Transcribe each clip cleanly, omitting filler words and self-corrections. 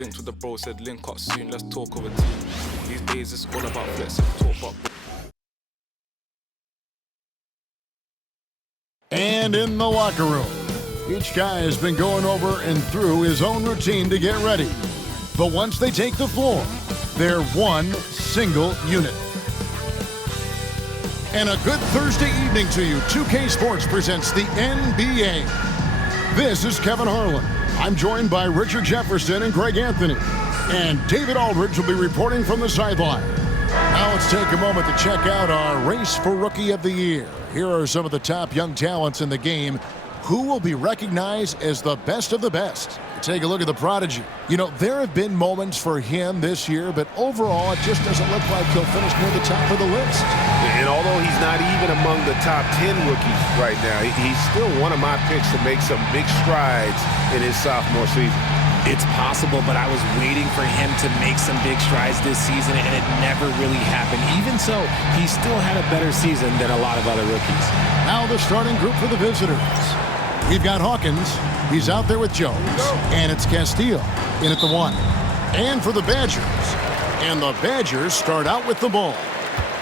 Linked with the bro, said link up soon, let's talk over tea. These days it's all about flexing, talk about. And in the locker room, each guy has been going over and through his own routine to get ready. But once they take the floor, they're one single unit. And a good Thursday evening to you. 2K Sports presents the NBA. This is Kevin Harlan. I'm joined by Richard Jefferson and Greg Anthony. And David Aldridge will be reporting from the sideline. Now let's take a moment to check out our race for Rookie of the Year. Here are some of the top young talents in the game who will be recognized as the best of the best. Take a look at the prodigy. You know, there have been moments for him this year, but overall, it just doesn't look like he'll finish near the top of the list. And although he's not even among the top 10 rookies right now, he's still one of my picks to make some big strides in his sophomore season. It's possible, but I was waiting for him to make some big strides this season, and it never really happened. Even so, he still had a better season than a lot of other rookies. Now the starting group for the visitors. We've got Hawkins. He's out there with Jones. And it's Castillo in at the 1. And for the Badgers. And the Badgers start out with the ball.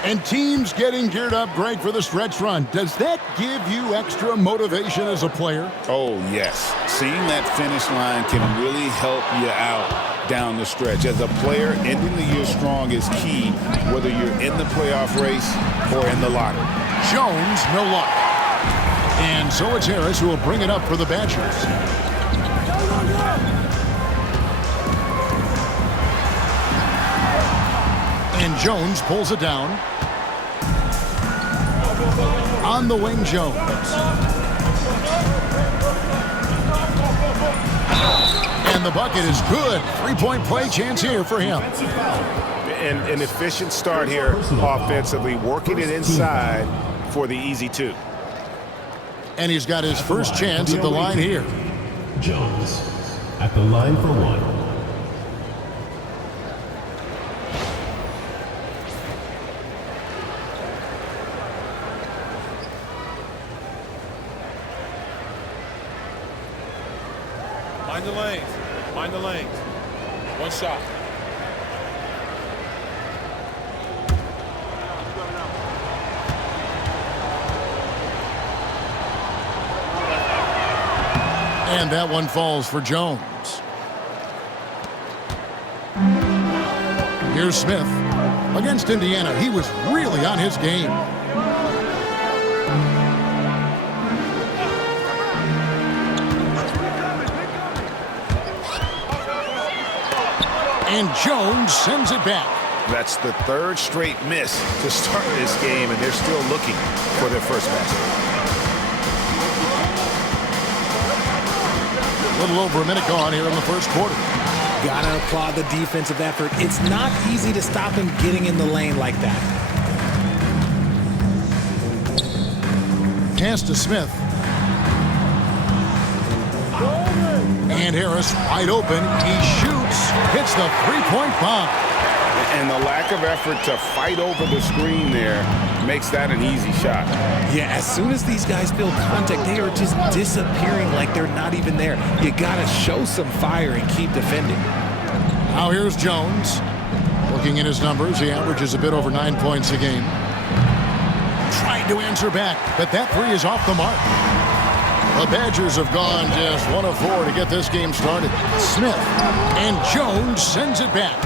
And teams getting geared up, Greg, for the stretch run. Does that give you extra motivation as a player? Oh, yes. Seeing that finish line can really help you out down the stretch. As a player, ending the year strong is key, whether you're in the playoff race or in the lottery. Jones, no luck. And so it's Harris who will bring it up for the Badgers. And Jones pulls it down. On the wing, Jones. And the bucket is good. Three-point play chance here for him. And an efficient start here offensively, working it inside for the easy 2. And he's got his first chance at the line here. Jones at the line for 1. Mind the lanes. Mind the lanes. One shot. And that one falls for Jones. Here's Smith. Against Indiana, he was really on his game. And Jones sends it back. That's the third straight miss to start this game, and they're still looking for their first basket. A little over a minute gone here in the first quarter. Gotta applaud the defensive effort. It's not easy to stop him getting in the lane like that. Pass to Smith. And Harris wide open. He shoots. Hits the three-point bomb. And the lack of effort to fight over the screen there makes that an easy shot. Yeah, as soon as these guys feel contact, they are just disappearing like they're not even there. You gotta show some fire and keep defending. Now here's Jones. Looking at his numbers, he averages a bit over 9 points a game. Trying to answer back, but that three is off the mark. The Badgers have gone just 1 of 4 to get this game started. Smith and Jones sends it back.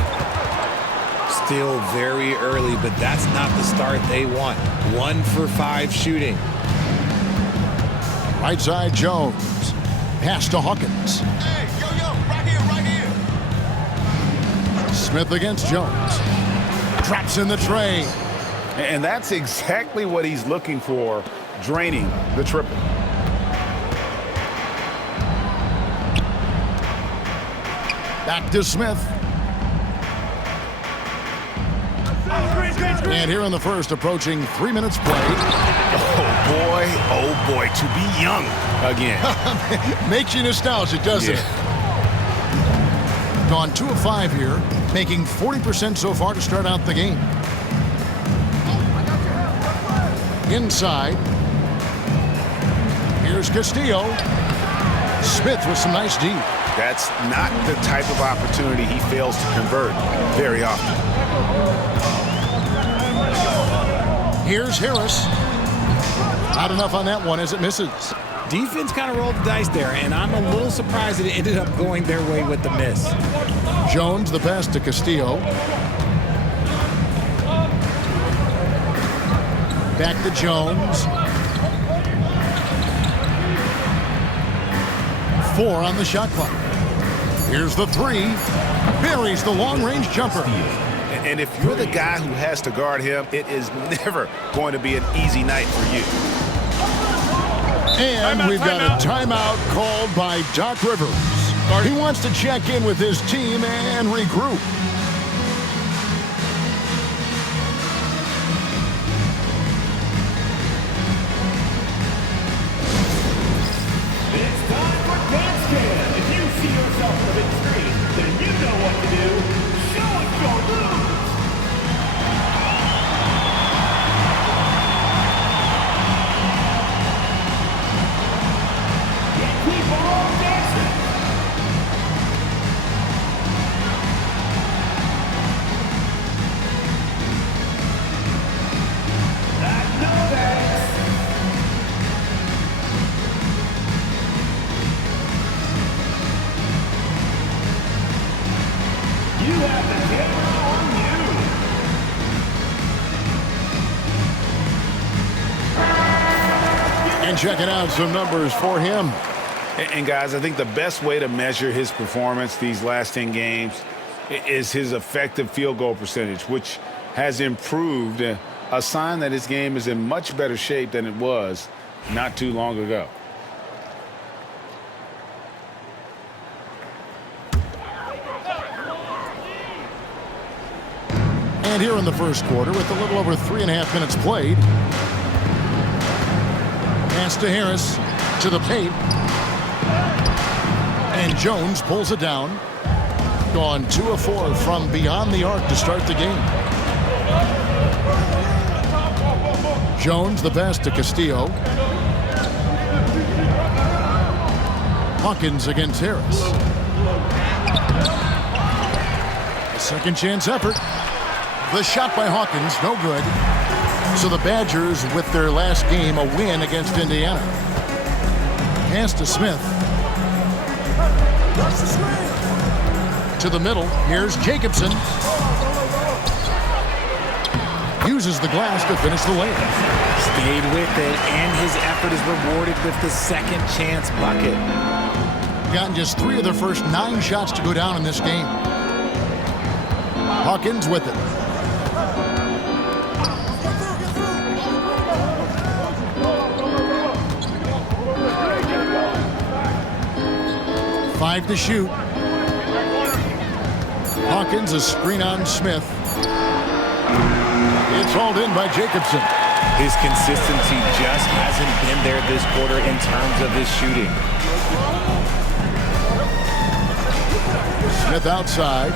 Still very early, but that's not the start they want. 1 for 5 shooting. Right side, Jones. Pass to Hawkins. Hey, right here, right here. Smith against Jones. Drops in the tray. And that's exactly what he's looking for, draining the triple. Back to Smith. And here in the first, approaching 3 minutes play. Oh boy, to be young again. Makes you nostalgic, doesn't it? Gone 2 of 5 here, making 40% so far to start out the game. Inside. Here's Castillo. Smith with some nice D. That's not the type of opportunity he fails to convert very often. Here's Harris. Not enough on that one as it misses. Defense kind of rolled the dice there, and I'm a little surprised that it ended up going their way with the miss. Jones the pass to Castillo. Back to Jones. 4 on the shot clock. Here's the 3. Buries the long-range jumper. And if you're the guy who has to guard him, it is never going to be an easy night for you. And we've got a timeout called by Doc Rivers. He wants to check in with his team and regroup. It's time for Dance Jam. If you see yourself on the big screen, then you know what to do. Show us your moves. And keep on dancing. I know that. You have the camera on you. And checking out some numbers for him. And guys, I think the best way to measure his performance these last 10 games is his effective field goal percentage, which has improved, a sign that his game is in much better shape than it was not too long ago. And here in the first quarter, with a little over 3.5 minutes played. Pass to Harris, to the paint. And Jones pulls it down. Gone 2 of 4 from beyond the arc to start the game. Jones the pass to Castillo. Hawkins against Harris. A second chance effort. The shot by Hawkins, no good. So the Badgers, with their last game, a win against Indiana. Pass to Smith. To the middle, here's Jacobson. Uses the glass to finish the layup. Stayed with it, and his effort is rewarded with the second chance bucket. Gotten just 3 of their first 9 shots to go down in this game. Hawkins with it. Five to shoot. Hawkins, a screen on Smith. It's hauled in by Jacobson. His consistency just hasn't been there this quarter in terms of his shooting. Smith outside.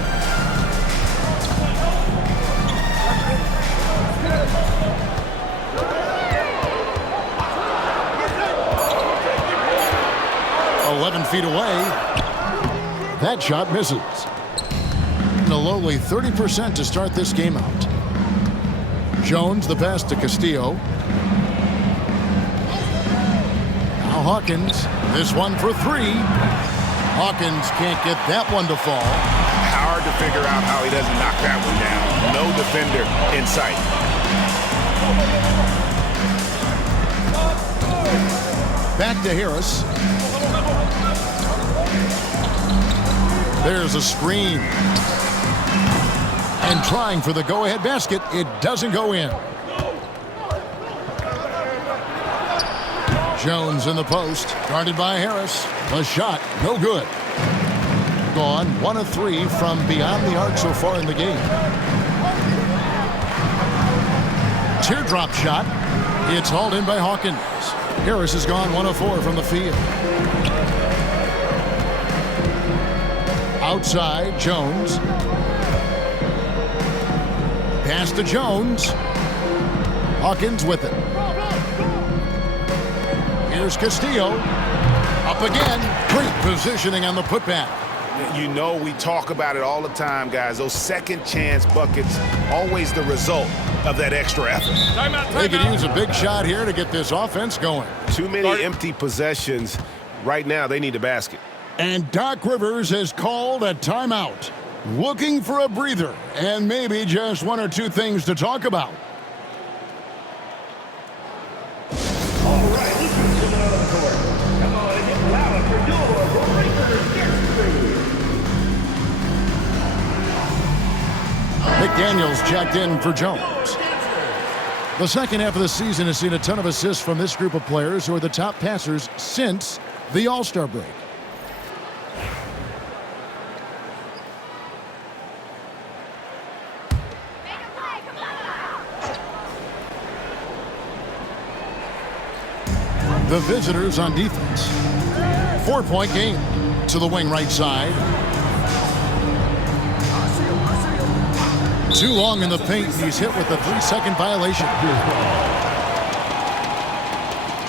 Feet away. That shot misses. And a lowly 30% to start this game out. Jones the pass to Castillo. Now Hawkins. This one for 3. Hawkins can't get that one to fall. Hard to figure out how he doesn't knock that one down. No defender in sight. Back to Harris. There's a screen. And trying for the go-ahead basket. It doesn't go in. Jones in the post. Guarded by Harris. The shot, no good. Gone 1 of 3 from beyond the arc so far in the game. Teardrop shot. It's hauled in by Hawkins. Harris has gone 1 of 4 from the field. Outside, Jones. Pass to Jones. Hawkins with it. Here's Castillo. Up again. Great positioning on the putback. You know, we talk about it all the time, guys. Those second chance buckets, always the result of that extra effort. They could use a big shot here to get this offense going. Too many empty possessions. Right now, they need a basket. And Doc Rivers has called a timeout. Looking for a breather and maybe just one or two things to talk about. All right, let's get someone out on the court. Come on and get loud for your Breakers Crew. McDaniels checked in for Jones. The second half of the season has seen a ton of assists from this group of players who are the top passers since the All-Star break. The visitors on defense. 4-point game to the wing right side. Too long in the paint. He's hit with a 3-second violation.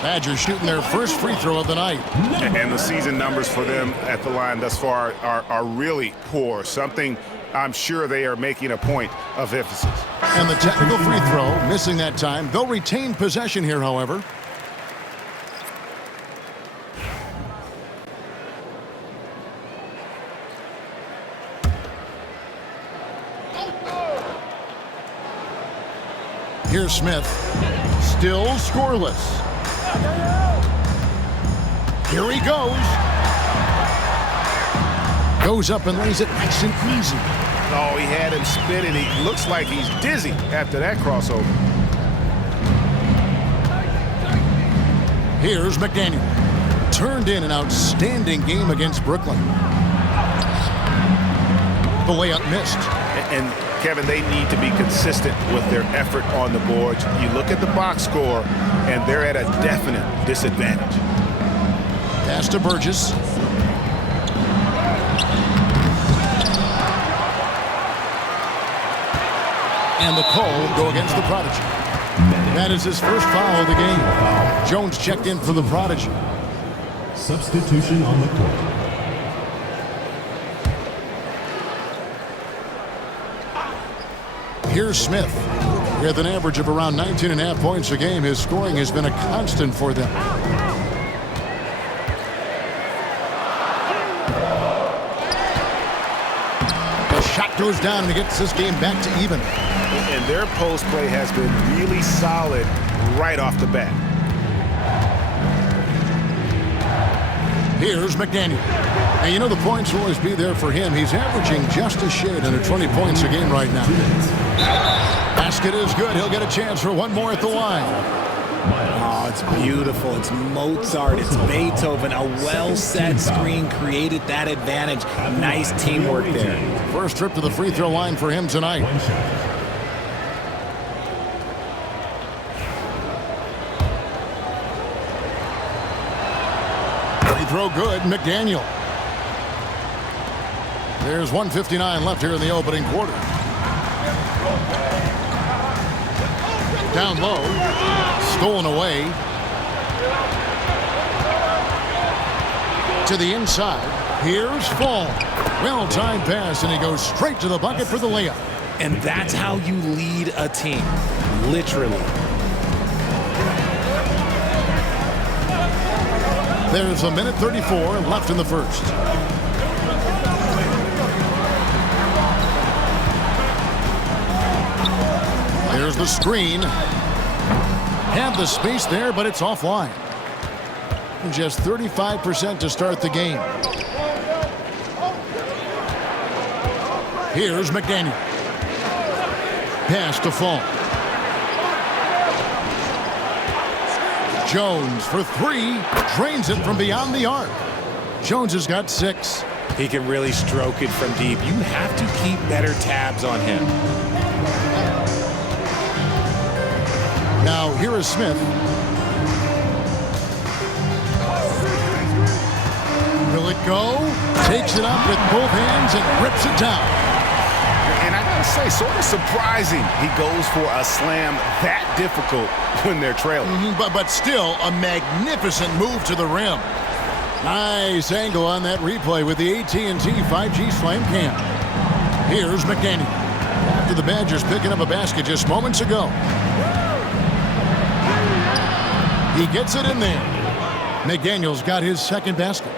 Badgers shooting their first free throw of the night. And the season numbers for them at the line thus far are really poor. Something I'm sure they are making a point of emphasis. And the technical free throw, missing that time. They'll retain possession here, however. Here's Smith. Still scoreless. Here he goes. Goes up and lays it nice and easy. Oh, he had him spinning. He looks like he's dizzy after that crossover. Here's McDaniel. Turned in an outstanding game against Brooklyn. The layup missed. And Kevin, they need to be consistent with their effort on the boards. You look at the box score, and they're at a definite disadvantage. Pass to Burgess. And the call will go against the Prodigy. That is his first foul of the game. Jones checked in for the Prodigy. Substitution on the court. Here's Smith. With an average of around 19.5 points a game, his scoring has been a constant for them. The shot goes down and he gets this game back to even. And their post play has been really solid right off the bat. Here's McDaniel. And you know the points will always be there for him. He's averaging just a shade under 20 points a game right now. Basket is good. He'll get a chance for one more at the line. Oh, it's beautiful. It's Mozart. It's Beethoven. A well-set screen created that advantage. Nice teamwork there. First trip to the free throw line for him tonight. Free throw good. McDaniel. There's 1:59 left here in the opening quarter. Down low. Stolen away. To the inside. Here's Fall. Well-timed pass, and he goes straight to the bucket for the layup. And that's how you lead a team. Literally. There's a minute 34 left in the first. There's the screen. Had the space there, but it's offline. Just 35% to start the game. Here's McDaniel. Pass to Fall. Jones for three. Drains it from beyond the arc. Jones has got 6. He can really stroke it from deep. You have to keep better tabs on him. Now here is Smith. Will it go? Takes it up with both hands and rips it down. And I can say, sort of surprising, he goes for a slam that difficult when they're trailing. But still a magnificent move to the rim. Nice angle on that replay with the AT&T 5G Slam Cam. Here's McDaniel. After the Badgers picking up a basket just moments ago. He gets it in there. McDaniel's got his second basket.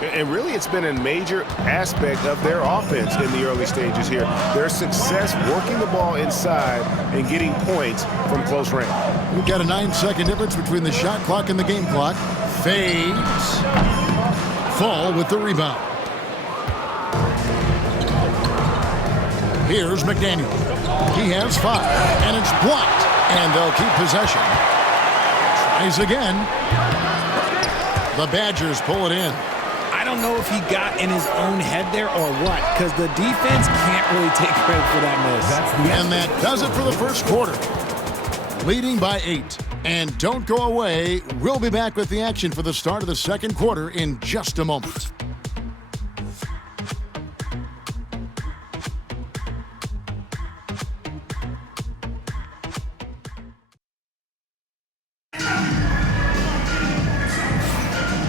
And really, it's been a major aspect of their offense in the early stages here. Their success working the ball inside and getting points from close range. We've got a 9-second difference between the shot clock and the game clock. Fades. Fall with the rebound. Here's McDaniel. He has 5, and it's blocked. And they'll keep possession. Tries again. The Badgers pull it in. I don't know if he got in his own head there or what, because the defense can't really take credit for that miss. And that does it for the first quarter. Leading by 8. And don't go away. We'll be back with the action for the start of the second quarter in just a moment.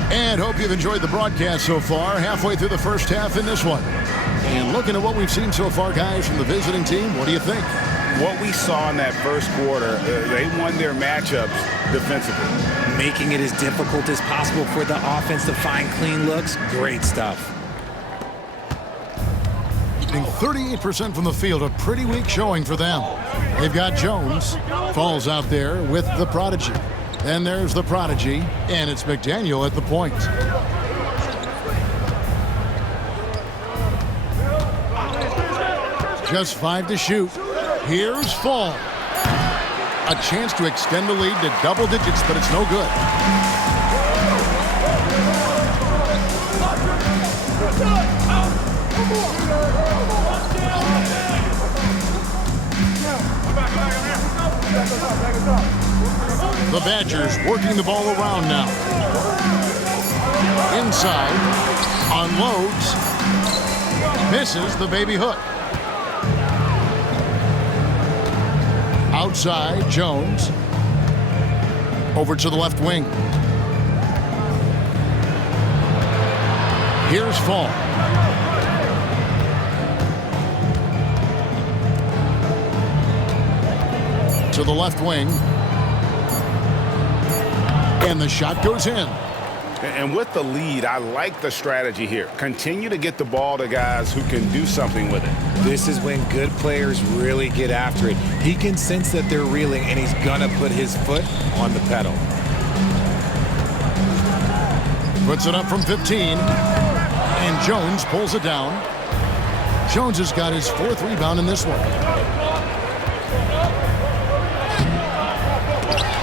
And hope you've enjoyed the broadcast so far. Halfway through the first half in this one. And looking at what we've seen so far, guys, from the visiting team, what do you think? What we saw in that first quarter, they won their matchups defensively. Making it as difficult as possible for the offense to find clean looks. Great stuff. 38% from the field, a pretty weak showing for them. They've got Jones, falls out there with the prodigy. Then there's the prodigy, and it's McDaniel at the point. Just 5 to shoot. Here's Fall. A chance to extend the lead to double digits, but it's no good. The Badgers working the ball around now. Inside, unloads, misses the baby hook. Outside, Jones. Over to the left wing. Here's Fall. To the left wing. And the shot goes in. And with the lead, I like the strategy here. Continue to get the ball to guys who can do something with it. This is when good players really get after it. He can sense that they're reeling, and he's going to put his foot on the pedal. Puts it up from 15. And Jones pulls it down. Jones has got his 4th rebound in this one.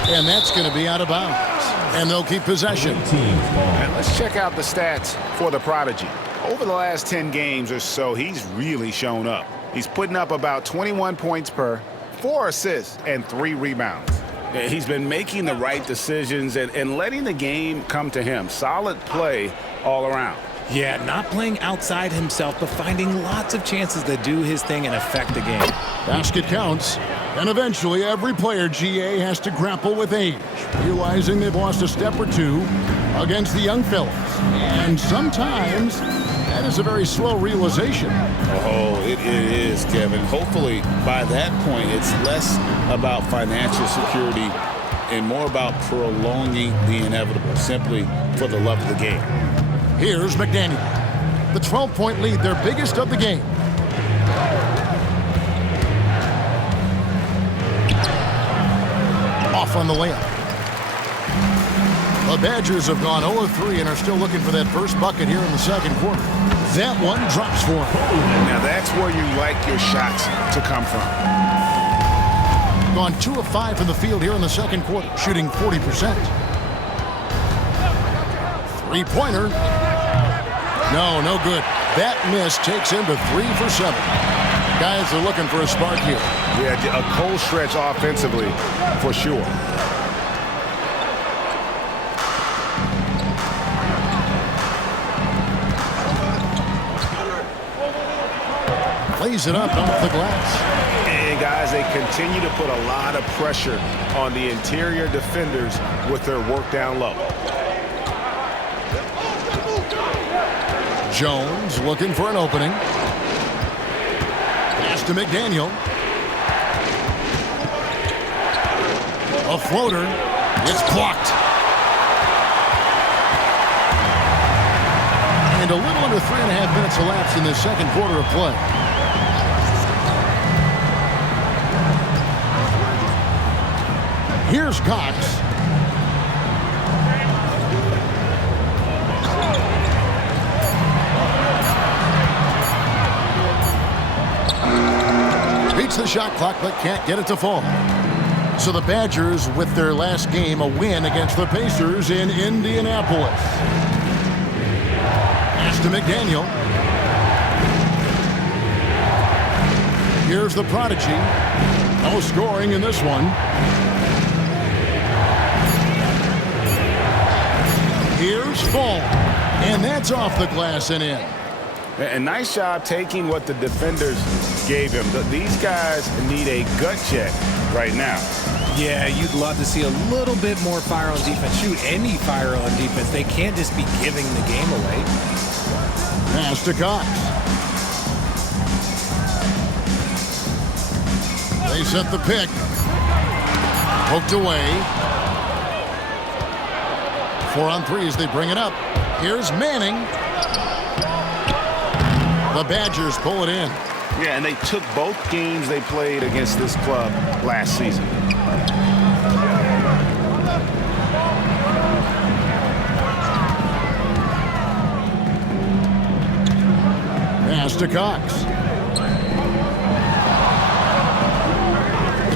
And that's going to be out of bounds. And they'll keep possession. And let's check out the stats for the prodigy. Over the last 10 games or so, he's really shown up. He's putting up about 21 points per, 4 assists, and 3 rebounds. He's been making the right decisions and letting the game come to him. Solid play all around. Yeah, not playing outside himself, but finding lots of chances to do his thing and affect the game. Basket counts. And eventually, every player, GA, has to grapple with age, realizing they've lost a step or two against the young fellas. And sometimes, that is a very slow realization. Oh, it is, Kevin. Hopefully, by that point, it's less about financial security and more about prolonging the inevitable, simply for the love of the game. Here's McDaniel. The 12-point lead, their biggest of the game. Off on the layup. The Badgers have gone 0-3 and are still looking for that first bucket here in the second quarter. That one drops for him. Now that's where you like your shots to come from. Gone 2 of 5 from the field here in the second quarter, shooting 40%. Three-pointer. No good. That miss takes him to 3 for 7. Guys are looking for a spark here. Yeah, a cold stretch offensively for sure. Plays it up off the glass. And guys, they continue to put a lot of pressure on the interior defenders with their work down low. Jones looking for an opening. Pass to McDaniel. A floater. It's blocked. And a little under 3.5 minutes elapsed in the second quarter of play. Here's Cox. Beats the shot clock but can't get it to fall. So the Badgers, with their last game, a win against the Pacers in Indianapolis. Pass to McDaniel. Here's the prodigy. No scoring in this one. Here's Fall. And that's off the glass and in. A nice job taking what the defenders gave him. These guys need a gut check right now. Yeah, you'd love to see a little bit more fire on defense. Shoot, any fire on defense. They can't just be giving the game away. Pass to Cox. They set the pick. Poked away. 4 on 3 as they bring it up. Here's Manning. The Badgers pull it in. Yeah, and they took both games they played against this club last season. Pass to Cox.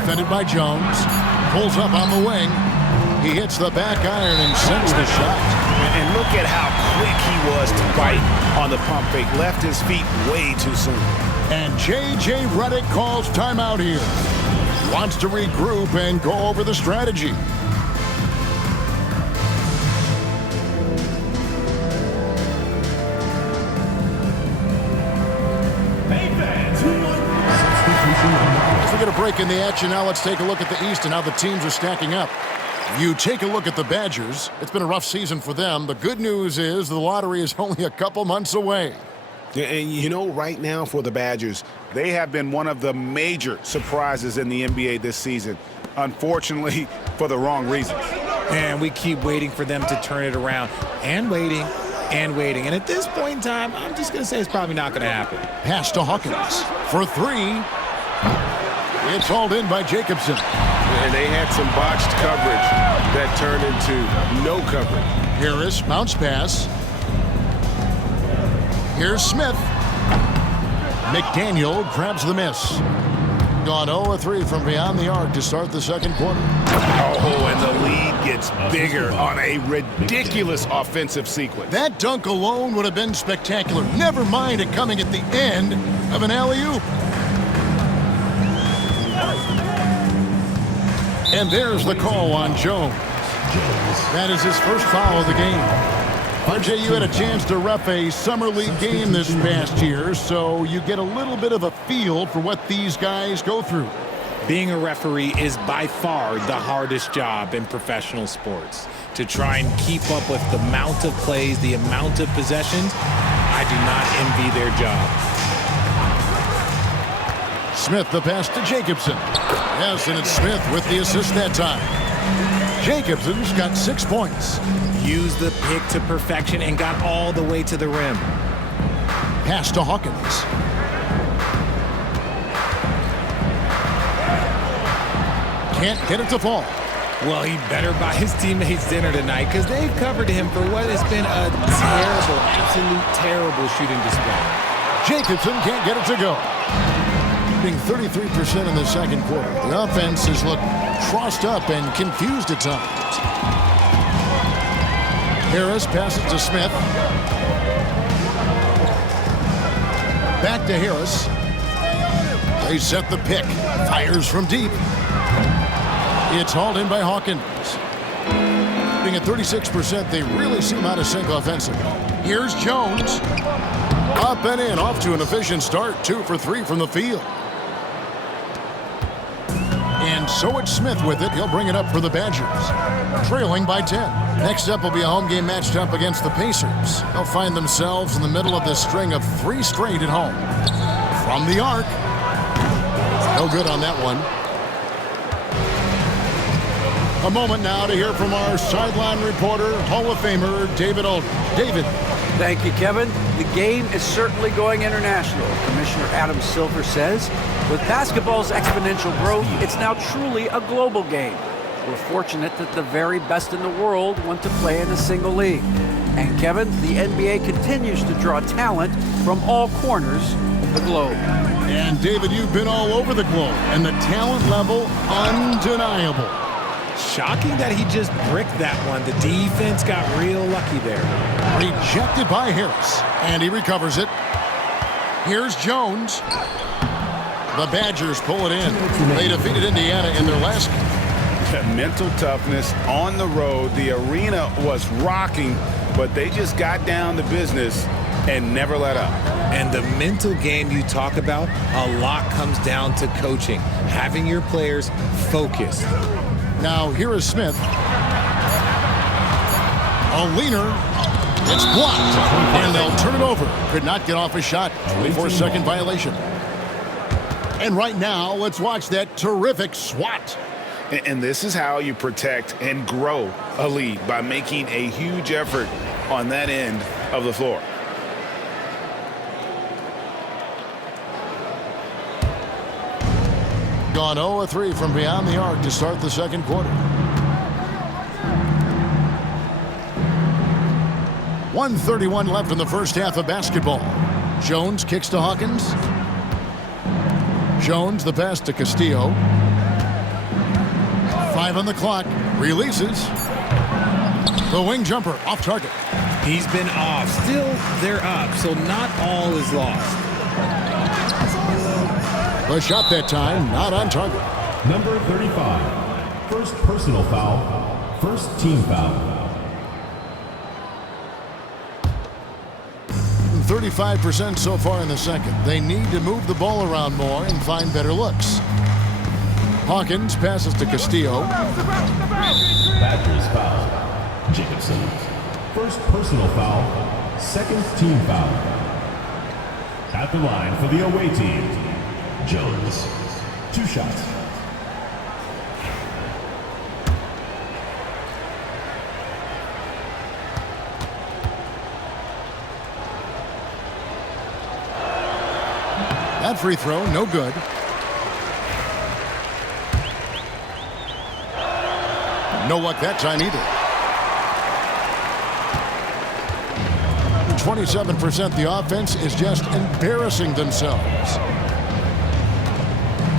Defended by Jones. Pulls up on the wing. He hits the back iron and sends the shot. And look at how quick he was to bite on the pump fake. Left his feet way too soon. And J.J. Redick calls timeout here. Wants to regroup and go over the strategy. As we get a break in the action now, let's take a look at the East and how the teams are stacking up. You take a look at the Badgers. It's been a rough season for them. The good news is the lottery is only a couple months away. And you know, right now for the Badgers, they have been one of the major surprises in the NBA this season. Unfortunately, for the wrong reasons. And we keep waiting for them to turn it around. And waiting. And waiting. And at this point in time, I'm just going to say it's probably not going to happen. Pass to Hawkins for 3. It's hauled in by Jacobson. And they had some botched coverage that turned into no coverage. Harris, bounce pass. Here's Smith. McDaniel grabs the miss. Gone 0-3 from beyond the arc to start the second quarter. Oh, and the lead gets bigger on a ridiculous offensive sequence. That dunk alone would have been spectacular. Never mind it coming at the end of an alley-oop. And there's the call on Jones. That is his first foul of the game. RJ, you had a chance to ref a summer league game this past year, so you get a little bit of a feel for what these guys go through. Being a referee is by far the hardest job in professional sports. To try and keep up with the amount of plays, the amount of possessions, I do not envy their job. Smith, the pass to Jacobson. Yes, and it's Smith with the assist that time. Jacobson's got 6 points. Used the pick to perfection and got all the way to the rim. Pass to Hawkins. Can't get it to fall. Well, he better buy his teammates dinner tonight because they've covered him for what has been a terrible, absolute terrible shooting display. Jacobson can't get it to go. Being 33% in the second quarter. The offense has looked crossed up and confused at times. Harris passes to Smith. Back to Harris. They set the pick. Fires from deep. It's hauled in by Hawkins. Being at 36%, they really seem out of sync offensively. Here's Jones. Up and in, off to an efficient start. 2 for 3 from the field. And And so it's Smith with it. He'll bring it up for the Badgers, trailing by 10. Next up will be a home game matched up against the Pacers. They'll find themselves in the middle of this string of 3 straight at home. From the arc. No good on that one. A moment now to hear from our sideline reporter, Hall of Famer David Aldridge. David. Thank you, Kevin. The game is certainly going international. Commissioner Adam Silver says, with basketball's exponential growth, it's now truly a global game. We're fortunate that the very best in the world want to play in a single league. And Kevin, the NBA continues to draw talent from all corners of the globe. And David, you've been all over the globe, and the talent level undeniable. Shocking that he just bricked that one. The defense got real lucky there. Rejected by Harris, and he recovers it. Here's Jones. The Badgers pull it in. They defeated Indiana in their last game. Mental toughness on the road. The arena was rocking, but they just got down to business and never let up. And the mental game you talk about, a lot comes down to coaching, having your players focused. Now, here is Smith. A leaner. It's blocked. And they'll turn it over. Could not get off a shot. 24-second violation. And right now, let's watch that terrific swat. And this is how you protect and grow a lead, by making a huge effort on that end of the floor. Gone 0-3 from beyond the arc to start the second quarter. 1:31 left in the first half of basketball. Jones kicks to Hawkins. Jones, the pass to Castillo. 5 on the clock. Releases. The wing jumper off target. He's been off. Still, they're up, so not all is lost. The shot that time, not on target. Number 35. First personal foul. First team foul. 35% so far in the second. They need to move the ball around more and find better looks. Hawkins passes to Castillo. Badgers foul. Jacobson. First personal foul. Second team foul. At the line for the away team, Jones. 2 shots. That free throw, no good. No luck that time either. 27% the offense is just embarrassing themselves.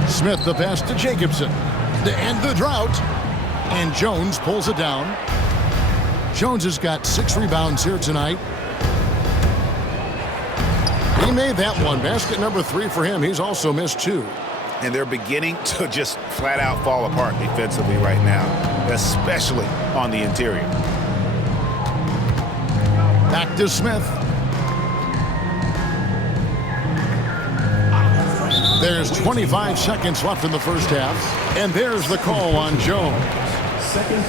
Smith the pass to Jacobson to end the drought. And Jones pulls it down. Jones has got 6 rebounds here tonight. He made that one. Basket number 3 for him. He's also missed 2. And they're beginning to just flat out fall apart defensively right now, especially on the interior. Back to Smith. There's 25 seconds left in the first half. And there's the call on Jones.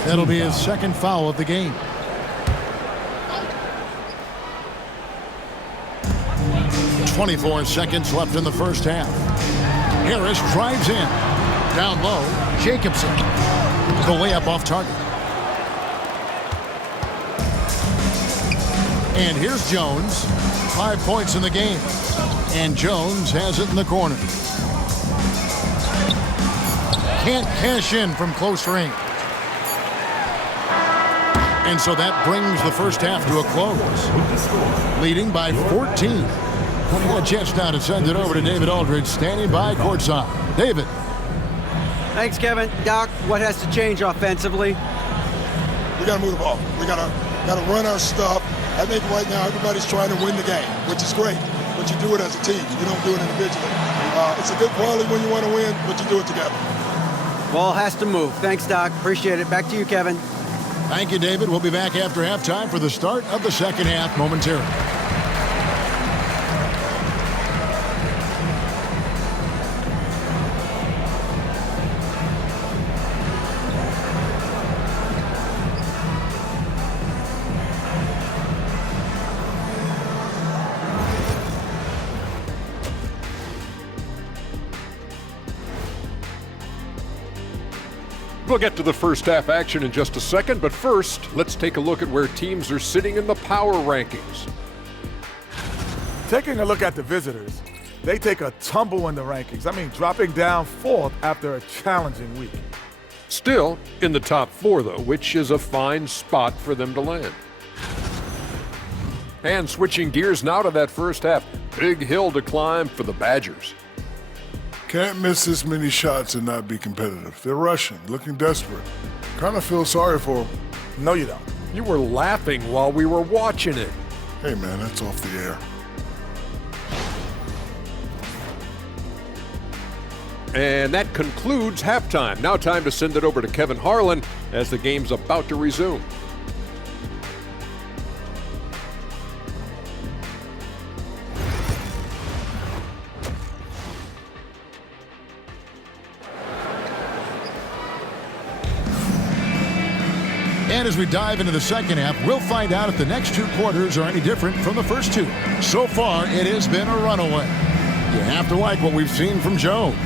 That'll be his second foul of the game. .24 seconds left in the first half. Harris drives in. Down low, Jacobson. The layup off target. And here's Jones. 5 points in the game. And Jones has it in the corner. Can't cash in from close range. And so that brings the first half to a close. Leading by 14. A chance now to send it over to David Aldridge, standing by courtside. David. Thanks, Kevin. Doc, what has to change offensively? We got to move the ball. We got to run our stuff. I think right now everybody's trying to win the game, which is great. But you do it as a team. You don't do it individually. It's a good quality when you want to win, but you do it together. Ball has to move. Thanks, Doc. Appreciate it. Back to you, Kevin. Thank you, David. We'll be back after halftime for the start of the second half momentarily. We'll get to the first half action in just a second, but first, let's take a look at where teams are sitting in the power rankings. Taking a look at the visitors, they take a tumble in the rankings. I mean, dropping down 4th after a challenging week. Still in the top 4, though, which is a fine spot for them to land. And switching gears now to that first half, big hill to climb for the Badgers. Can't miss this many shots and not be competitive. They're rushing, looking desperate. Kind of feel sorry for them. No, you don't. You were laughing while we were watching it. Hey, man, that's off the air. And that concludes halftime. Now time to send it over to Kevin Harlan as the game's about to resume. And as we dive into the second half, we'll find out if the next 2 quarters are any different from the first 2. So far, it has been a runaway. You have to like what we've seen from Jones.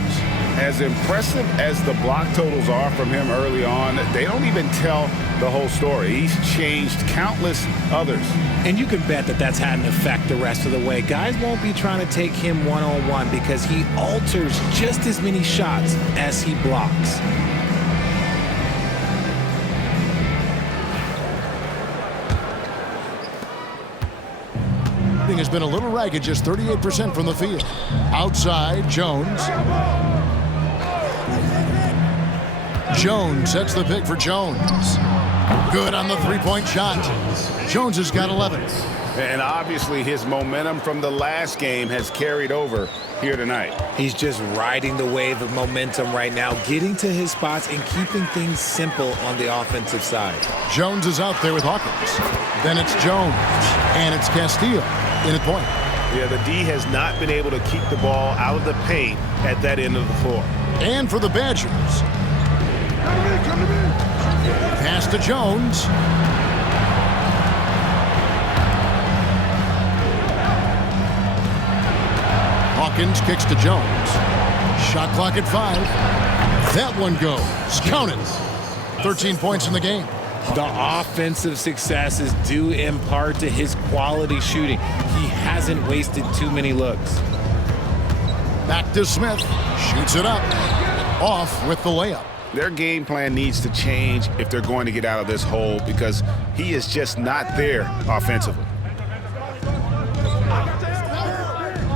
As impressive as the block totals are from him early on, they don't even tell the whole story. He's changed countless others. And you can bet that that's had an effect the rest of the way. Guys won't be trying to take him one-on-one because he alters just as many shots as he blocks. Has been a little ragged, just 38% from the field. Outside, Jones. Jones sets the pick for Jones. Good on the three-point shot. Jones has got 11. And obviously his momentum from the last game has carried over here tonight. He's just riding the wave of momentum right now, getting to his spots and keeping things simple on the offensive side. Jones is out there with Hawkins. Then it's Jones. And it's Castillo in a point. Yeah, the D has not been able to keep the ball out of the paint at that end of the floor. And for the Badgers. Pass to Jones. Hawkins kicks to Jones. Shot clock at 5. That one goes. Count it. 13 points in the game. The offensive success is due in part to his quality shooting. He hasn't wasted too many looks. Back to Smith. Shoots it up. Off with the layup. Their game plan needs to change if they're going to get out of this hole because he is just not there offensively.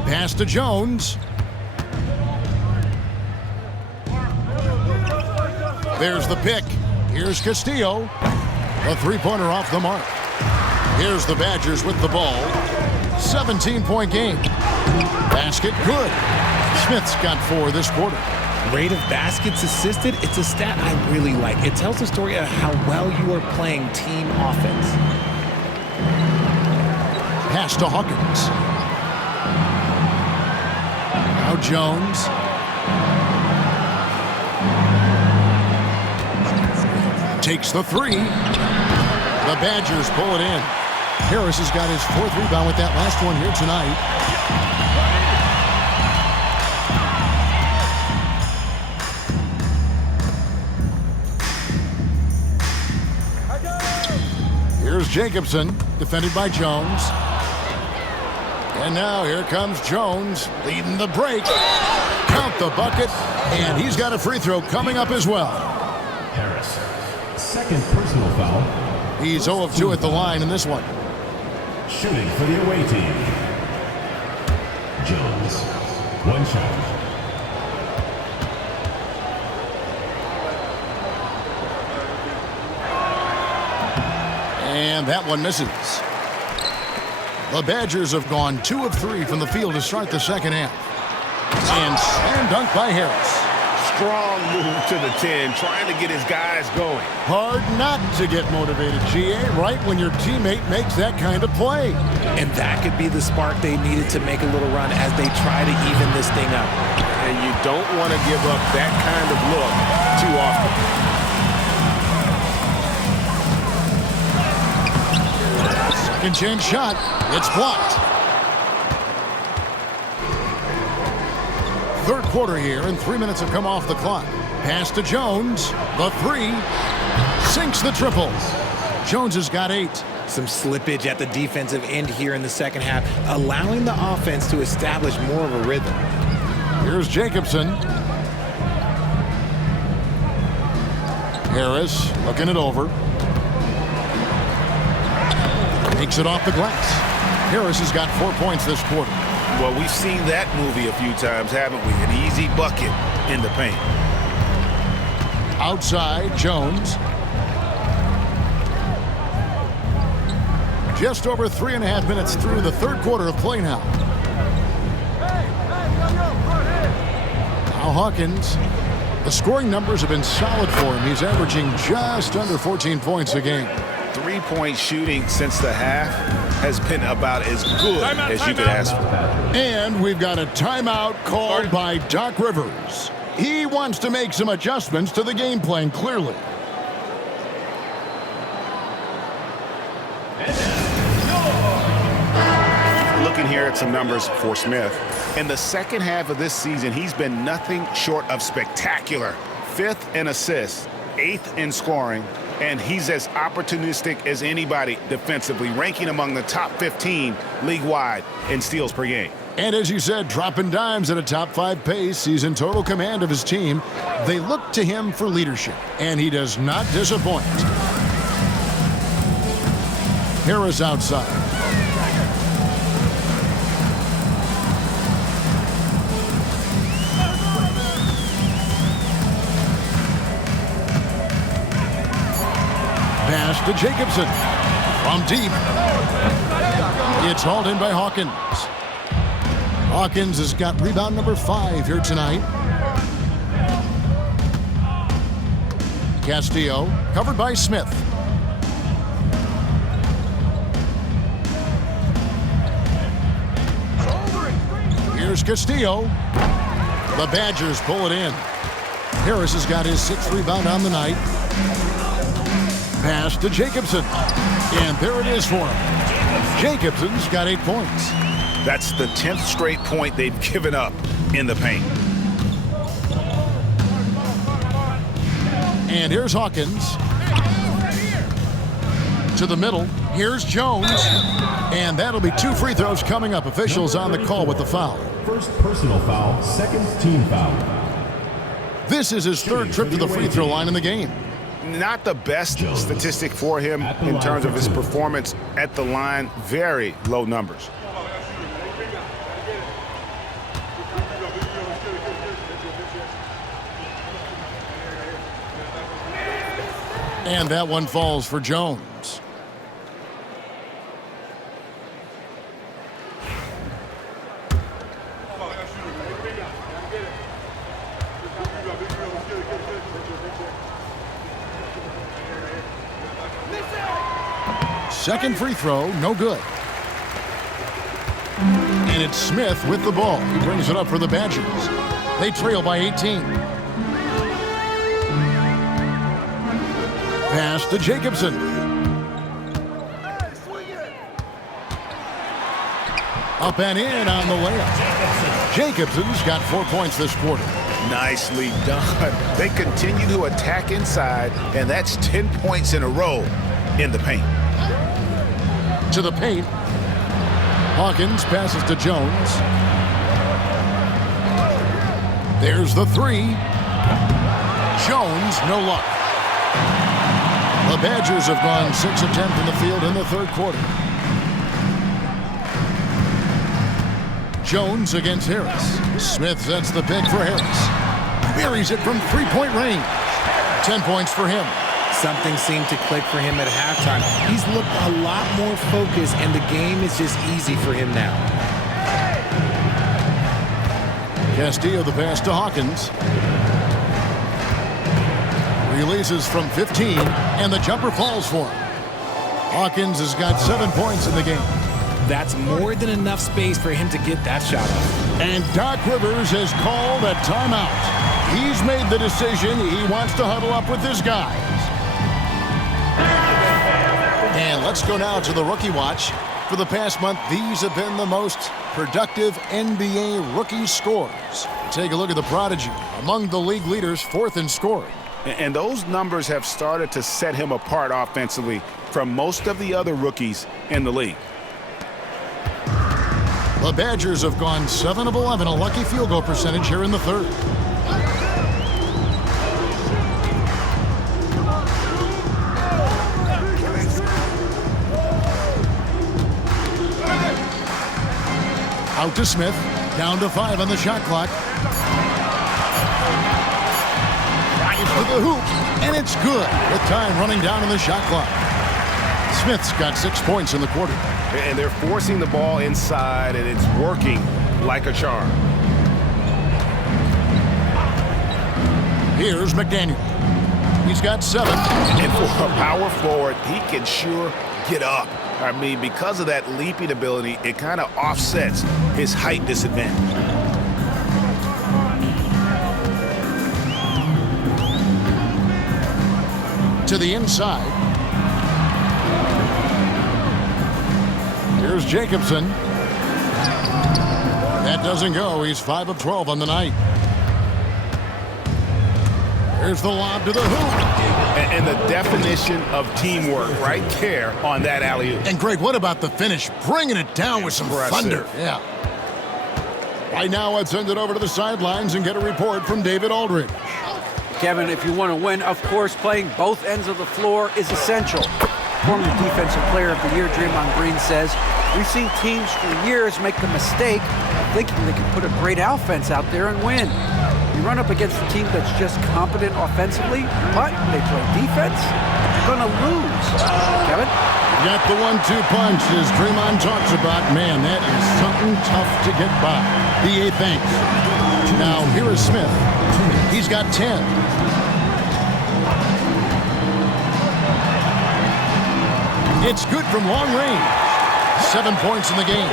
Pass to Jones. There's the pick. Here's Castillo. A three-pointer off the mark. Here's the Badgers with the ball. 17-point game. Basket good. Smith's got 4 this quarter. Rate of baskets assisted, it's a stat I really like. It tells the story of how well you are playing team offense. Pass to Hawkins. Now Jones. Takes the 3. The Badgers pull it in. Harris has got his 4th rebound with that last one here tonight. Here's Jacobson, defended by Jones. And now here comes Jones, leading the break. Count the bucket, and he's got a free throw coming up as well. Harris, second personal foul. He's 0 of 2 at the line in this one. Shooting for the away team. Jones, 1 shot. And that one misses. The Badgers have gone 2 of 3 from the field to start the second half. And slam dunk by Harris. Strong move to the 10, trying to get his guys going. Hard not to get motivated, GA, right when your teammate makes that kind of play. And that could be the spark they needed to make a little run as they try to even this thing up. And you don't want to give up that kind of look too often. Second chance shot. It's blocked. third quarter here, and 3 minutes have come off the clock. Pass to Jones. The three. Sinks the triple. Jones has got 8. Some slippage at the defensive end here in the second half, allowing the offense to establish more of a rhythm. Here's Jacobson. Harris looking it over. Takes it off the glass. Harris has got 4 points this quarter. Well, we've seen that movie a few times, haven't we? An easy bucket in the paint. Outside, Jones. Just over 3.5 minutes through the third quarter of play now. Now Hawkins. The scoring numbers have been solid for him. He's averaging just under 14 points a game. 3-point shooting since the half has been about as good as you could ask for. And we've got a timeout called by Doc Rivers. He wants to make some adjustments to the game plan, clearly. Looking here at some numbers for Smith. In the second half of this season, he's been nothing short of spectacular. 5th in assists, 8th in scoring, and he's as opportunistic as anybody defensively, ranking among the top 15 league-wide in steals per game. And as you said, dropping dimes at a top 5 pace. He's in total command of his team. They look to him for leadership, and he does not disappoint. Harris outside. Pass to Jacobson. From deep. It's hauled in by Hawkins. Hawkins has got rebound number 5 here tonight. Castillo covered by Smith. Here's Castillo. The Badgers pull it in. Harris has got his 6th rebound on the night. Pass to Jacobson. And there it is for him. Jacobson's got 8 points. That's the 10th straight point they've given up in the paint. And here's Hawkins. To the middle. Here's Jones. And that'll be 2 free throws coming up. Officials on the call with the foul. First personal foul, second team foul. This is his 3rd trip to the free throw line in the game. Not the best statistic for him in terms of his performance at the line. Very low numbers. And that one falls for Jones. Second free throw, no good. And it's Smith with the ball. He brings it up for the Badgers. They trail by 18. Pass to Jacobson. Up and in on the layup. Jacobson's got 4 points this quarter. Nicely done. They continue to attack inside, and that's 10 points in a row in the paint. To the paint. Hawkins passes to Jones. There's the 3. Jones, no luck. The Badgers have gone 6 of 10 from the field in the third quarter. Jones against Harris. Smith sets the pick for Harris. Buries it from 3-point range. 10 points for him. Something seemed to click for him at halftime. He's looked a lot more focused, and the game is just easy for him now. Castillo the pass to Hawkins. Releases from 15, and the jumper falls for him. Hawkins has got 7 points in the game. That's more than enough space for him to get that shot off. And Doc Rivers has called a timeout. He's made the decision. He wants to huddle up with his guys. And let's go now to the rookie watch. For the past month, these have been the most productive NBA rookie scores. Take a look at the prodigy, among the league leaders, 4th in scoring. And those numbers have started to set him apart offensively from most of the other rookies in the league. The Badgers have gone 7 of 11, a lucky field goal percentage here in the third. Out to Smith, down to 5 on the shot clock. Drives to the hoop, and it's good with time running down on the shot clock. Smith's got 6 points in the quarter. And they're forcing the ball inside, and it's working like a charm. Here's McDaniel. He's got 7. And for a power forward, he can sure get up. I mean, because of that leaping ability, it kind of offsets his height disadvantage. To the inside. Here's Jacobson. That doesn't go. He's 5 of 12 on the night. Here's the lob to the hoop. And the definition of teamwork right there on that alley-oop. And Greg, what about the finish? Bringing it down with some thunder. Yeah. Right now, let's send it over to the sidelines and get a report from David Aldridge. Kevin, if you want to win, of course, playing both ends of the floor is essential. Former Defensive Player of the Year Draymond Green says, we've seen teams for years make the mistake of thinking they can put a great offense out there and win. You run up against a team that's just competent offensively, but they play defense, you're going to lose. Kevin? Got the 1-2 punch, as Draymond talks about. Man, that is something tough to get by. The 8 thanks. Now, here is Smith. He's got 10. It's good from long range. 7 points in the game.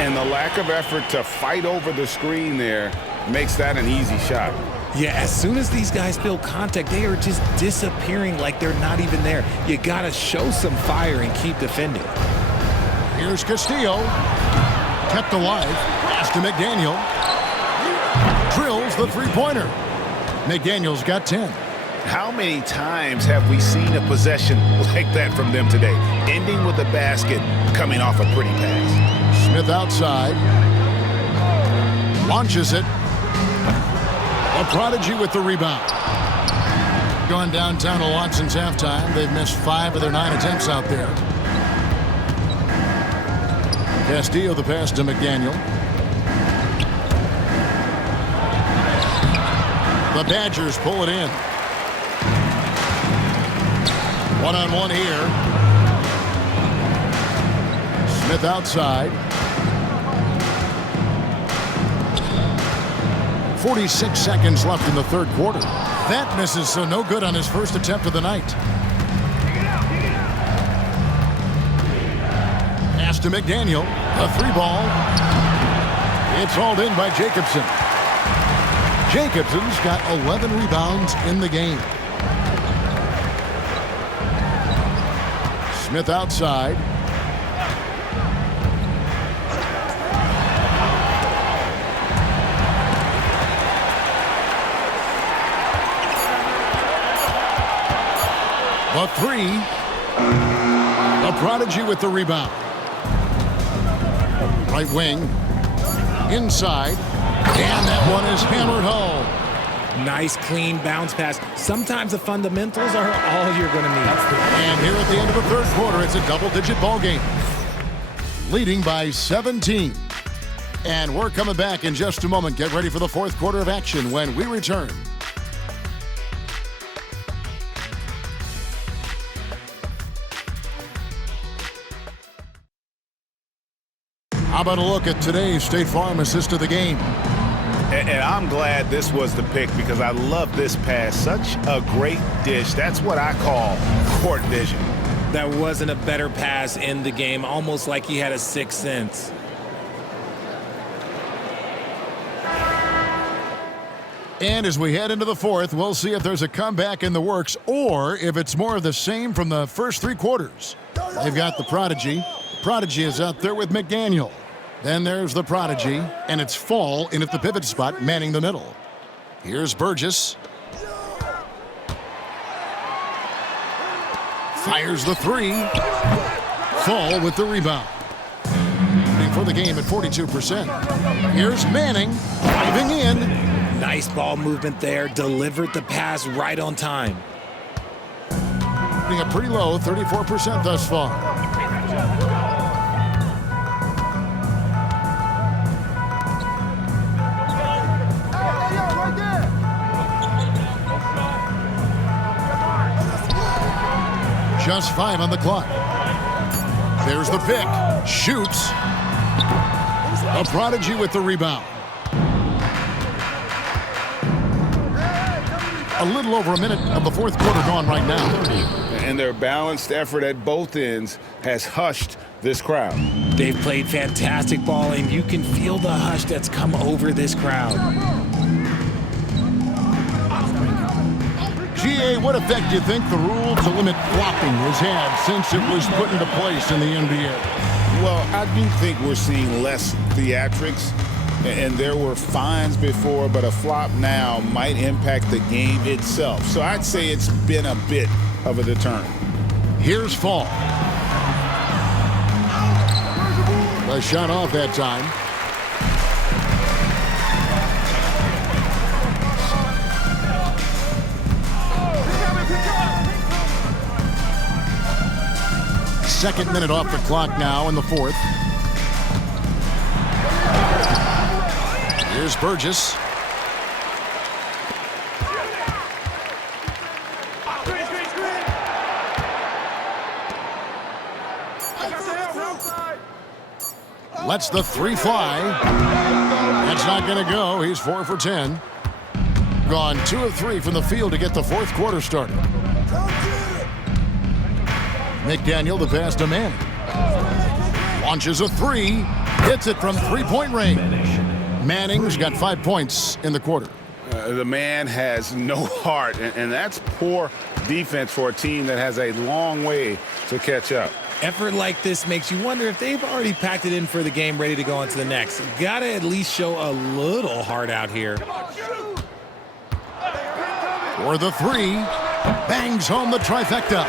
And the lack of effort to fight over the screen there makes that an easy shot. Yeah, as soon as these guys feel contact, they are just disappearing like they're not even there. You got to show some fire and keep defending. Here's Castillo. Kept alive. Pass to McDaniel. Drills the three-pointer. McDaniel's got 10. How many times have we seen a possession like that from them today? Ending with a basket, coming off a pretty pass. Smith outside. Launches it. A prodigy with the rebound. Going downtown to Watson's halftime. They've missed 5 of their 9 attempts out there. Castillo the pass to McDaniel. The Badgers pull it in. One-on-one here. Smith outside. 46 seconds left in the third quarter. That misses, so no good on his first attempt of the night. Pass to McDaniel. A 3-ball. It's hauled in by Jacobson. Jacobson's got 11 rebounds in the game. Smith outside. The 3. The prodigy with the rebound. Right wing. Inside. And that one is hammered home. Nice, clean bounce pass. Sometimes the fundamentals are all you're going to need. And here at the end of the third quarter, it's a double-digit ball game. Leading by 17. And we're coming back in just a moment. Get ready for the fourth quarter of action when we return. How about a look at today's State Farm assist of the game? And I'm glad this was the pick because I love this pass. Such a great dish. That's what I call court vision. That wasn't a better pass in the game, almost like he had a sixth sense. And as we head into the fourth, we'll see if there's a comeback in the works or if it's more of the same from the first 3 quarters. They've got the prodigy. Prodigy is out there with McDaniel. Then there's the prodigy, and it's Fall in at the pivot spot, manning the middle. Here's Burgess. Fires the three. Fall with the rebound. For the game at 42%. Here's Manning driving in. Nice ball movement there. Delivered the pass right on time. Putting it pretty low, 34% thus far. Just 5 on the clock. There's the pick. Shoots. A prodigy with the rebound. A little over a minute of the fourth quarter gone right now. And their balanced effort at both ends has hushed this crowd. They've played fantastic ball, and you can feel the hush that's come over this crowd. GA, what effect do you think the rule to limit flopping has had since it was put into place in the NBA? Well, I do think we're seeing less theatrics, and there were fines before, but a flop now might impact the game itself. So I'd say it's been a bit of a deterrent. Here's Fall. A shot off that time. Second minute off the clock now in the fourth. Here's Burgess. Lets the three fly. That's not going to go. He's 4 for 10. Gone 2 of 3 from the field to get the fourth quarter started. McDaniel, the pass to Manning. Launches a three. Hits it from three-point range. Manning's got 5 points in the quarter. The man has no heart, and that's poor defense for a team that has a long way to catch up. Effort like this makes you wonder if they've already packed it in for the game, ready to go on to the next. Gotta at least show a little heart out here. For the three. Bangs home the trifecta.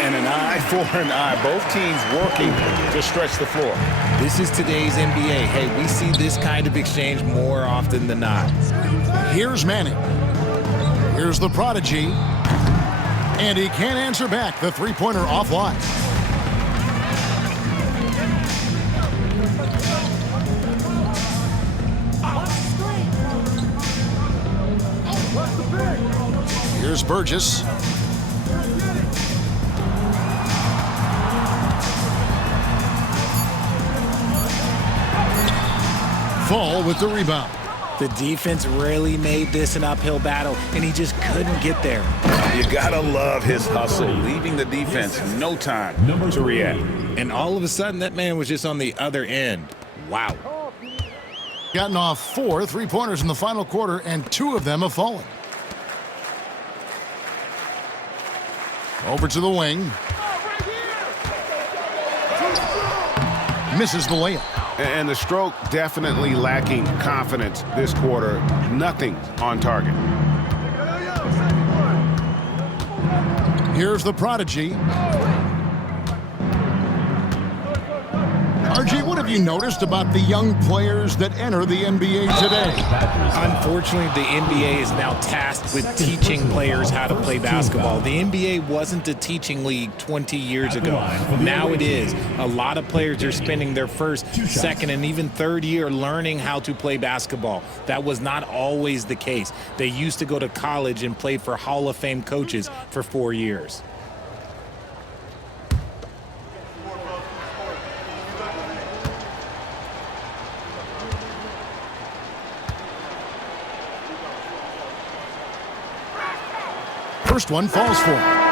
And an eye for an eye. Both teams working to stretch the floor. This is today's NBA. Hey, we see this kind of exchange more often than not. Here's Manning. Here's the prodigy. And he can't answer back. The three-pointer offline. Here's Burgess. Fall with the rebound. The defense really made this an uphill battle, and he just couldn't get there. You gotta love his hustle, leaving the defense no time to react. And all of a sudden, that man was just on the other end. Wow. Gotten off 4 three-pointers in the final quarter, and 2 of them have fallen. Over to the wing. Misses the layup. And the stroke definitely lacking confidence this quarter. Nothing on target. Here's the prodigy. RG, what have you noticed about the young players that enter the NBA today? Unfortunately, the NBA is now tasked with teaching players how to play basketball. The NBA wasn't a teaching league 20 years ago. Now it is. A lot of players are spending their first, second, and even third year learning how to play basketball. That was not always the case. They used to go to college and play for Hall of Fame coaches for 4 years. First one falls for him.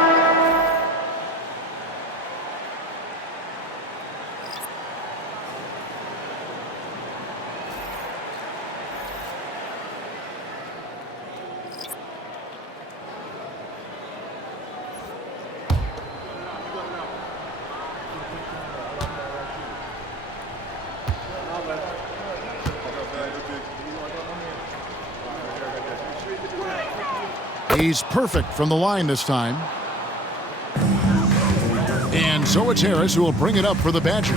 He's perfect from the line this time. And so it's Harris who will bring it up for the Badgers.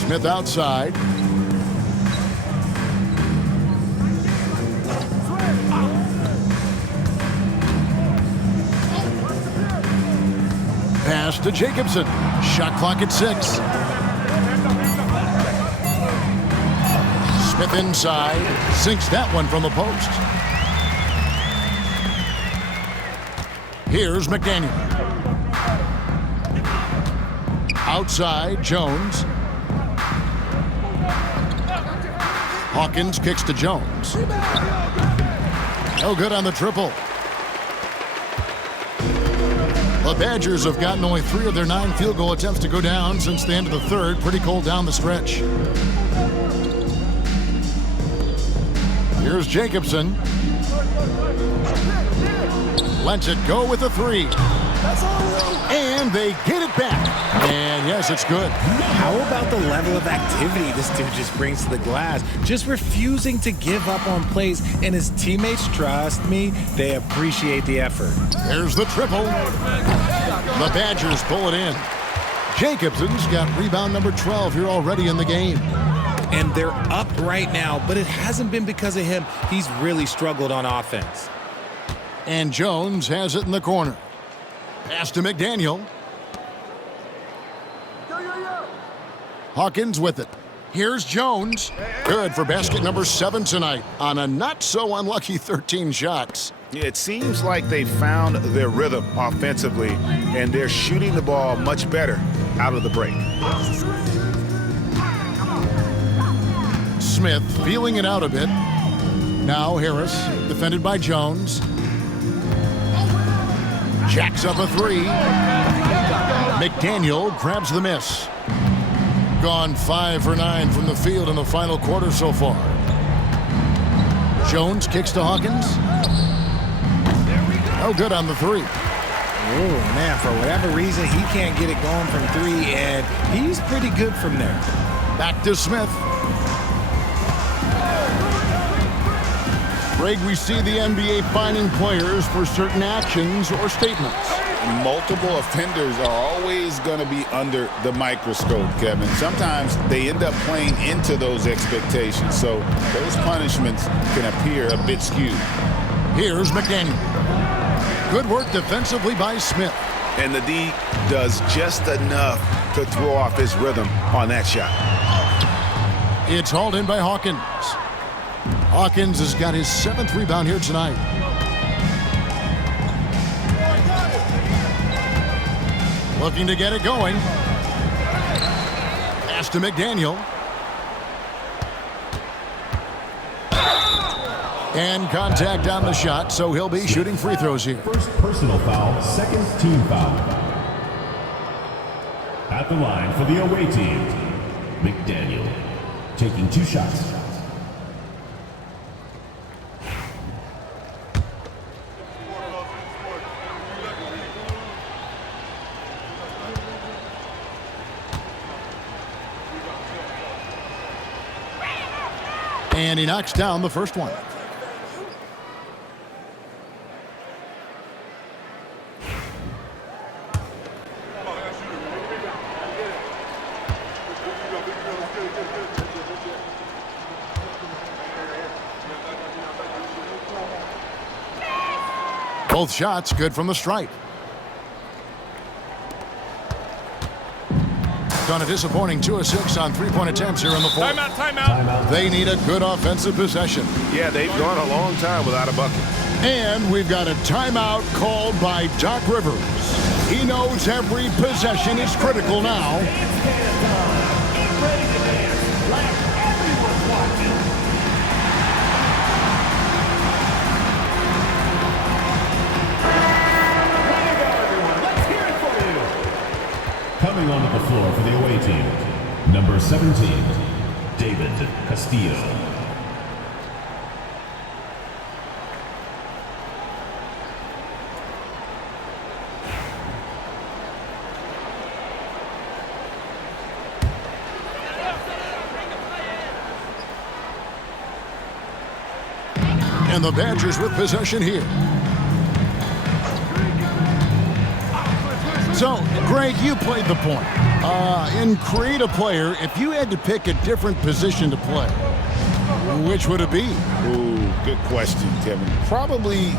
Smith outside. Pass to Jacobson. Shot clock at 6. Smith inside. Sinks that one from the post. Here's McDaniel. Outside, Jones. Hawkins kicks to Jones. No good on the triple. The Badgers have gotten only 3 of their 9 field goal attempts to go down since the end of the third. Pretty cold down the stretch. Here's Jacobson. Lets it go with a 3. And they get it back. And yes, it's good. How about the level of activity this dude just brings to the glass? Just refusing to give up on plays, and his teammates, trust me, they appreciate the effort. There's the triple. The Badgers pull it in. Jacobson's got rebound number 12 here already in the game. And they're up right now, but it hasn't been because of him. He's really struggled on offense. And Jones has it in the corner. Pass to McDaniel. Hawkins with it. Here's Jones. Good for basket number 7 tonight on a not-so-unlucky 13 shots. It seems like they found their rhythm offensively, and they're shooting the ball much better out of the break. Smith feeling it out a bit. Now Harris, defended by Jones. Jacks up a 3. McDaniel grabs the miss. Gone 5 for 9 from the field in the final quarter so far. Jones kicks to Hawkins. Oh, good on the 3. Oh, man, for whatever reason, he can't get it going from 3, and he's pretty good from there. Back to Smith. Greg, we see the NBA fining players for certain actions or statements. Multiple offenders are always going to be under the microscope, Kevin. Sometimes they end up playing into those expectations, so those punishments can appear a bit skewed. Here's McDaniel. Good work defensively by Smith. And the D does just enough to throw off his rhythm on that shot. It's hauled in by Hawkins. Hawkins has got his 7th rebound here tonight. Looking to get it going. Pass to McDaniel. And contact on the shot, so he'll be shooting free throws here. First personal foul, second team foul. At the line for the away team, McDaniel taking 2 shots. And he knocks down the first one. Both shots good from the stripe. Done a disappointing 2 of 6 on 3-point attempts here in the fourth. Timeout. They need a good offensive possession. Yeah, they've gone a long time without a bucket. And we've got a timeout called by Doc Rivers. He knows every possession is critical now. Coming onto the floor for the away team, number 17, David Castillo. And And the Badgers with possession here. So, Greg, you played the point. In create a player, if you had to pick a different position to play, which would it be? Ooh, good question, Kevin. Probably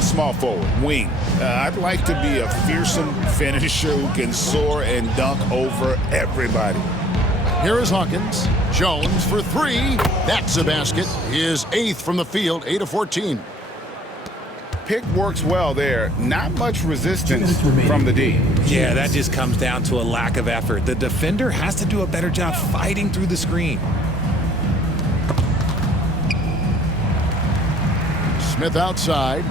small forward, wing. I'd like to be a fearsome finisher who can soar and dunk over everybody. Here is Hawkins. Jones for three. That's a basket. His 8th from the field, 8 of 14. Pick works well there. Not much resistance from the D. Yeah, that just comes down to a lack of effort. The defender has to do a better job fighting through the screen. Smith outside.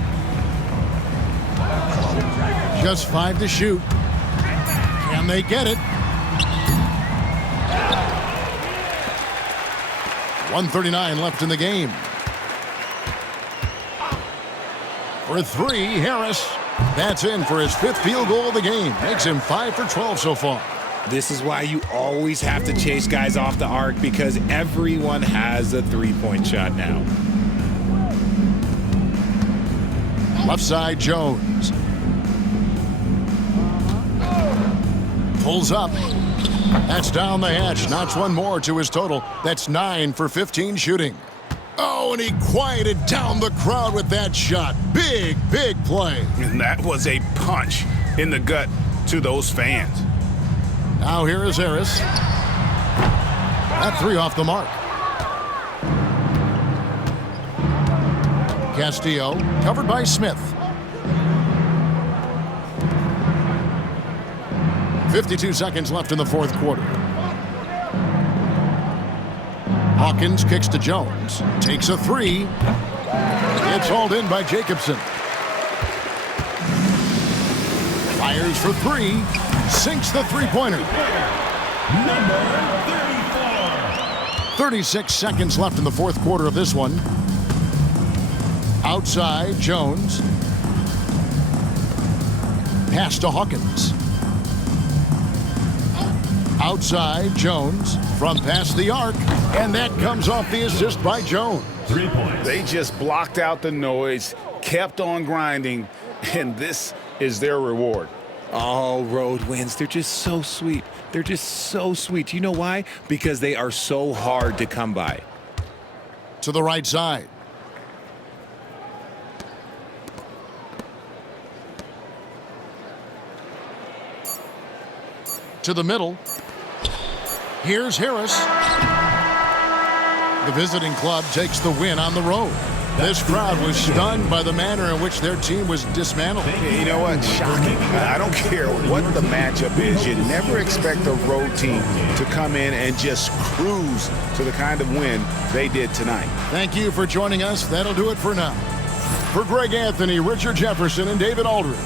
Just 5 to shoot. Can they get it? 1:39 left in the game. For three, Harris. That's in for his 5th field goal of the game. Makes him 5 for 12 so far. This is why you always have to chase guys off the arc, because everyone has a three-point shot now. Left side, Jones. Pulls up. That's down the hatch. Knocks one more to his total. That's 9 for 15 shooting. Oh, and he quieted down the crowd with that shot. Big, big play. And that was a punch in the gut to those fans. Now here is Harris. That 3 off the mark. Castillo covered by Smith. 52 seconds left in the 4th quarter. Hawkins kicks to Jones. Takes a 3. It's hauled in by Jacobson. Fires for 3. Sinks the three-pointer. Number 34. 36 seconds left in the 4th quarter of this one. Outside, Jones. Pass to Hawkins. Outside, Jones from past the arc, and that comes off the assist by Jones. 3 points. They just blocked out the noise, kept on grinding, and this is their reward. Oh, road wins. They're just so sweet. They're just so sweet. You know why? Because they are so hard to come by. To the right side. To the middle. Here's Harris. The visiting club takes the win on the road. This crowd was stunned by the manner in which their team was dismantled. You know what? Shocking. I don't care what the matchup is. You never expect a road team to come in and just cruise to the kind of win they did tonight. Thank you for joining us. That'll do it for now. For Greg Anthony, Richard Jefferson, and David Aldridge,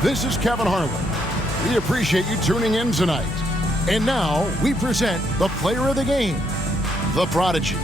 this is Kevin Harlan. We appreciate you tuning in tonight. And now we present the player of the game, the Prodigy.